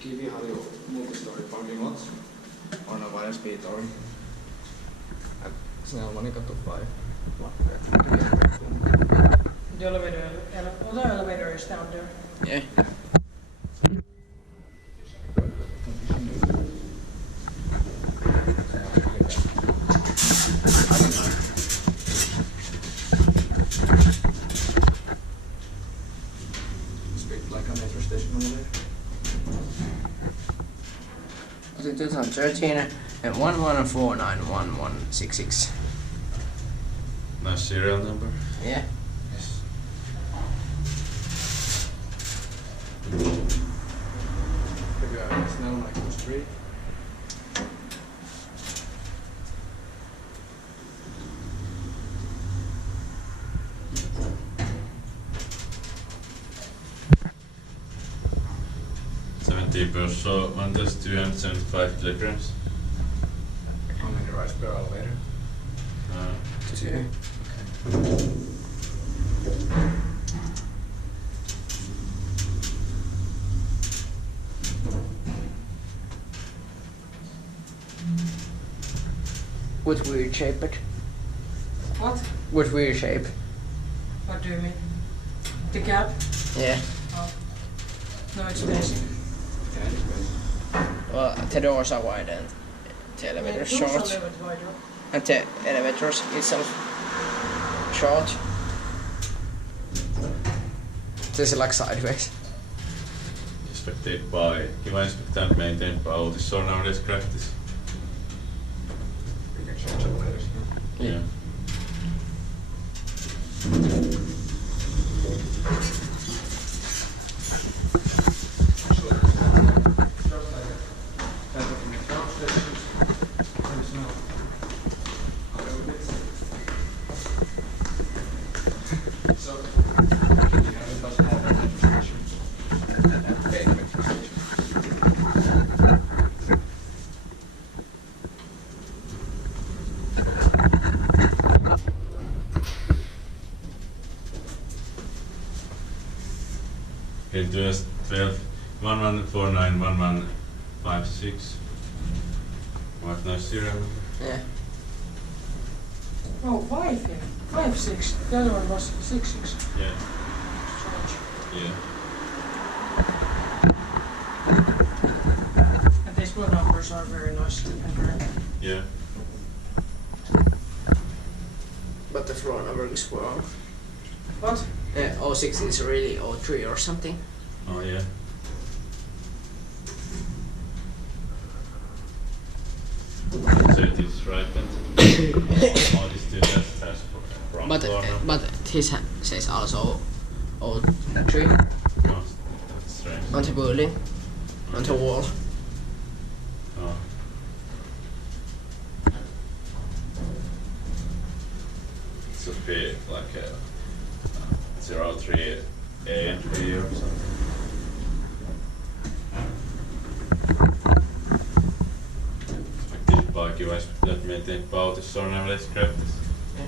Kiviharju multi-story parking lots on a wire speed or snäll money got to buy. The elevator is down there. Yeah. Like a metro station over there. Was it 2013 and 11491166? Nice serial number. Yeah. Yes. Snäll money goes free. So 1,275 kilograms. How many rides per elevator? Two. What weird shape it? What? What weird shape? What do you mean? The cab? Yeah. Oh. No, it's basic. Yeah, it's basic. Well, the doors are wide and the elevator is short. A little bit wider. And the elevator itself short. This is like sideways. Inspected by Kiwa, Inspecta and maintained by Otis, or nowadays practice. We can change elevators. Yeah. In 2012, 1149 1156. What nice serial number? Yeah. Oh, 5 here. 5-6. The other one was 6-6. Yeah. Strange. Yeah. And these blue numbers are very nice and grand. Yeah. But the floor number is wrong. What? 06 is really 03 or something. Oh yeah. So it is right then. All these two just has wrong floor number. But his says also 03 No, that's strange. on the building, on the wall. Oh. It should be like a 03 A and B or something. Expected by Kiwa, that maintained by Otis, or nowadays practice. Yeah.